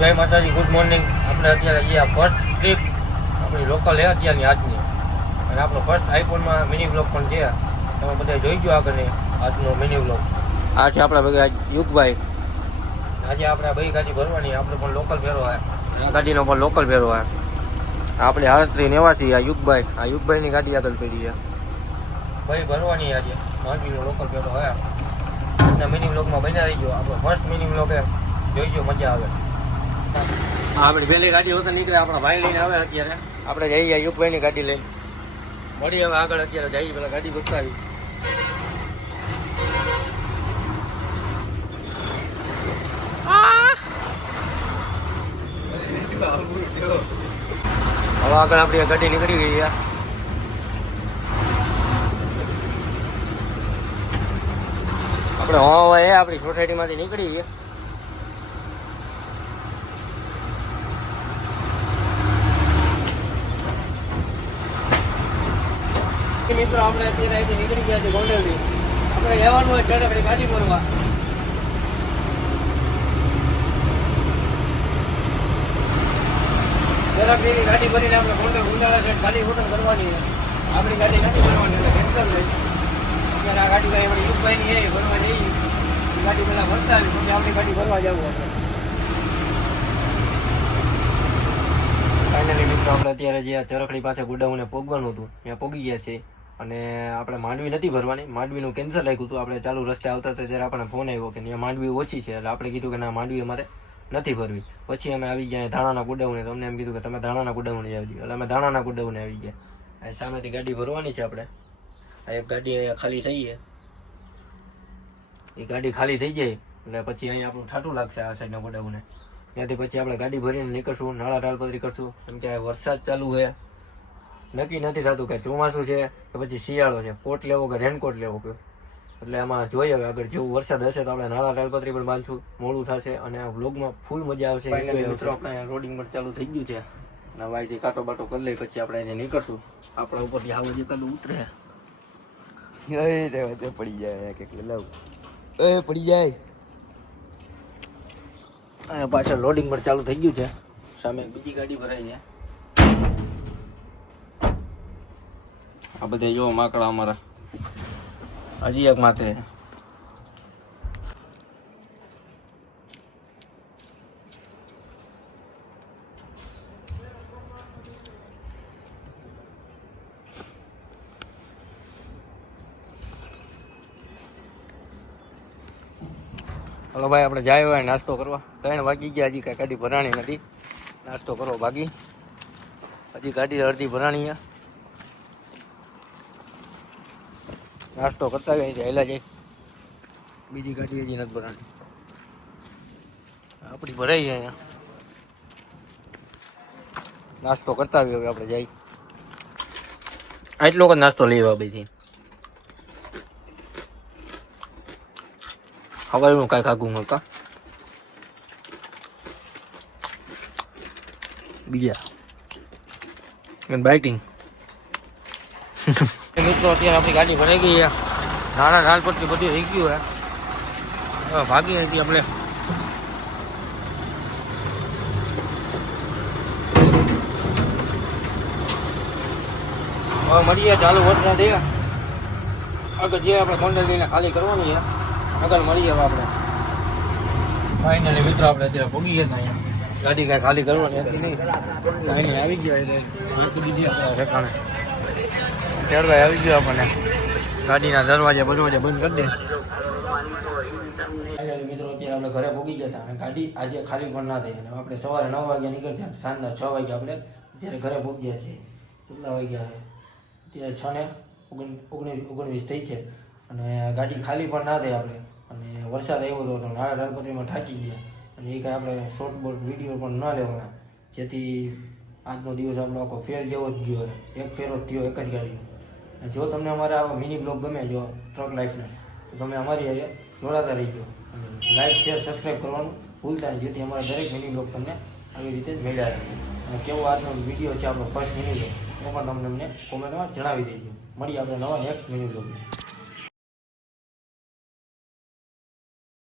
જય માતાજી, good morning. આપણે અત્યારે જે ફર્સ્ટ ટ્રીપ આપણી લોકલ છે અત્યારની આજની, અને આપણો ફર્સ્ટ આઈફોનમાં મિની બ્લોગ પણ છે. તમે બધા જોઈ ગયો આગળ આજનો મિની બ્લોગ. આ છે આપણા બધા યુગભાઈ. આજે આપણે બધી ગાડી ભરવાની, આપણે પણ લોકલ ફેરો હોય, આ ગાડીનો પણ લોકલ ફેરો હોય. આપણે હારત્રી નિવાસી આ યુગભાઈની ગાડી આગળ પડી છે. ભાઈ ભરવાની આજે માંડવીનો લોકલ ફેરો હોય. આજના મિની બ્લોગમાં બન્યા રહી ગયો. આપણો ફર્સ્ટ મિની બ્લોગ એમ જોઈ ગયો, મજા આવે. આપણી પહેલી ગાડી હોતા નીકળે, આપણા ભાઈ લઈને આવે. અત્યારે આપણે જઈએ યુગભાઈની ગાડી લઈને મળી હવે આગળ. અત્યારે જઈએ પેલા ગાડી બતાવી. હવે આગળ આપણી ગાડી નીકળી ગઈ છે. આપણે હોવા એ આપણી સોસાયટીમાંથી નીકળી ગયા. મિત્રો આપણે અત્યારે અહીંથી નીકળી ગયા છે ગોંડલથી. આપણે જવાનું હોય ચડે ગાડી ભરવા. જરાકની ગાડી ભરીને આપણે ગુંડાળા છે ખાલી હોટલ કરવાની. આપણી ગાડી નથી ભરવાની એટલે કેન્સલ થઈ. અત્યારે આ ગાડી ભાઈ આપણી યુગભાઈની એ ભરવા જઈએ. એ ગાડી પેલા ભરતા આવી પછી આપણી ગાડી ભરવા જવું આપણે. ફાઇનલી મિત્રો આપણે અત્યારે જે ચરખડી પાસે ગોડાઉને પોગવાનું હતું ત્યાં પોગી ગયા છે. અને આપણે માંડવી નથી ભરવાની, માંડવીનું કેન્સલ રાખ્યું હતું. આપણે ચાલુ રસ્તે આવતા હતા ત્યારે આપણને ફોન આવ્યો કે ત્યાં માંડવી ઓછી છે. એટલે આપણે કીધું કે ના, માંડવી અમારે નથી ભરવી. પછી અમે આવી ગયા ધાણાના ગોડાઉને. તો અમને એમ કીધું કે તમે ધાણાના ગોડાઉને આવી ગયો. એટલે અમે ધાણાના ગોડાઉને આવી ગયા. સામેથી ગાડી ભરવાની છે આપણે. આ એક ગાડી અહીંયા ખાલી થઈ છે. એ ગાડી ખાલી થઈ જાય એટલે પછી અહીંયા આપણું ઠાઠું લાગશે આ સાઈડના ગોડાઉને. ત્યાંથી પછી આપણે ગાડી ભરીને નીકળશું, નાળા ટાલપત્રી કરશું. કેમ કે વરસાદ ચાલુ છે, નક્કી નથી થતું કે ચોમાસું છે કે પછી શિયાળો છે, કોટ લેવો કે રેનકોટ લેવો કયો. એટલે આમાં જોઈએ હવે આગળ જેવું વરસાદ હશે તો આપણે નાળા ટાલપત્રી પણ બાંધશું, મોડું થશે અને આ વ્લોગમાં ફૂલ મજા આવશે. મિત્રો આપણે રોડિંગ પણ ચાલુ થઈ ગયું છે. અને વાયથી કાંટો બાટો કરી લઈ પછી આપણે અહીંયા નીકળશું. આપણા ઉપરથી આવો જે કદું ઉતરે પડી જાય પડી જાય. અહીંયા પાછળ લોડિંગ પણ ચાલુ થઈ ગયું છે. સામે બીજી ગાડી ભરાઈ છે. આ બધે જો માકડા અમારા હજી એક માથે. હલો ભાઈ, આપણે જાય હોય નાસ્તો કરવા. 3 વાગી ગયા, હજી કાંઈ ગાડી ભરાણી નથી. નાસ્તો કરો ભાગી. હજી ગાડી અડધી ભરાણી છે. નાસ્તો કરતા ગયા હેલા જાય. બીજી ગાડી હજી નથી ભરાણી, આપણી ભરાઈ છે અહીંયા. નાસ્તો કરતા આવી હવે આપણે જાય. આટલો જ નાસ્તો લેવા બધી. હવારનું કાંઈ ખાગું નહોતા બીજા બાઇટિંગ. મિત્રો અત્યારે આપણી ગાડી ભરાઈ ગઈ છે. નાના નાલ પરથી બધું થઈ ગયું હે. હવે ભાગી નથી આપણે. હવે મળીએ ચાલુ વરસાદ છે. આગળ જે આપણે ગોંડલ લઈને ખાલી કરવાની છે. આગળ મળીએ હવે આપણે. ફાઇનલી મિત્રો આપણે અત્યારે ભોગી ગયા અહીંયા. ગાડી કાંઈ ખાલી કરવાની હતી નહીં. કાંઈ આવી ગયો એટલે નાખી દીધી આપણે ઠેકાણે. ચડવાઈ આવી ગયો આપણને. ગાડીના દરવાજા બંધ કરી દે. મિત્રો અત્યારે આપણે ઘરે ભોગી ગયા હતા અને ગાડી આજે ખાલી પણ ના થઈ. અને આપણે સવારે 9 વાગ્યા નીકળ્યા, સાંજના 6 વાગ્યા આપણે અત્યારે ઘરે ભોગ્યા છીએ. કેટલા વાગ્યા છે અત્યારે? 6:19 થઈ છે. અને ગાડી ખાલી પણ ના થઈ આપણે. અને વરસાદ આવ્યો હતો તો નાળા ટાલપત્રીમાં ઠાકી ગયા. અને એ કાંઈ આપણે શોર્ટ બોર્ડ વિડીયો પણ ના લેવાના, જેથી આજનો દિવસ આપણો આખો ફેર જેવો જ ગયો. એક ફેરો જ થયો એક જ ગાડીનો. અને જો તમને અમારા આવા મિની બ્લોગ ગમે જો ટ્રક લાઈફને, તો તમે અમારી આજે જોડાતા રહીજો. અને લાઈક, શેર, સબસ્ક્રાઈબ કરવાનું ભૂલતા નહીં, જેથી અમારા દરેક મિની બ્લોગ તમને આવી રીતે જ મળ્યા રહે. અને કેવો આજનો વિડીયો છે આપણો ફર્સ્ટ મિની બ્લોગ એ પણ તમને અમને કોમેન્ટમાં જણાવી દેજો. મળીએ આપણે નવા નેક્સ્ટ મિની બ્લોગમાં.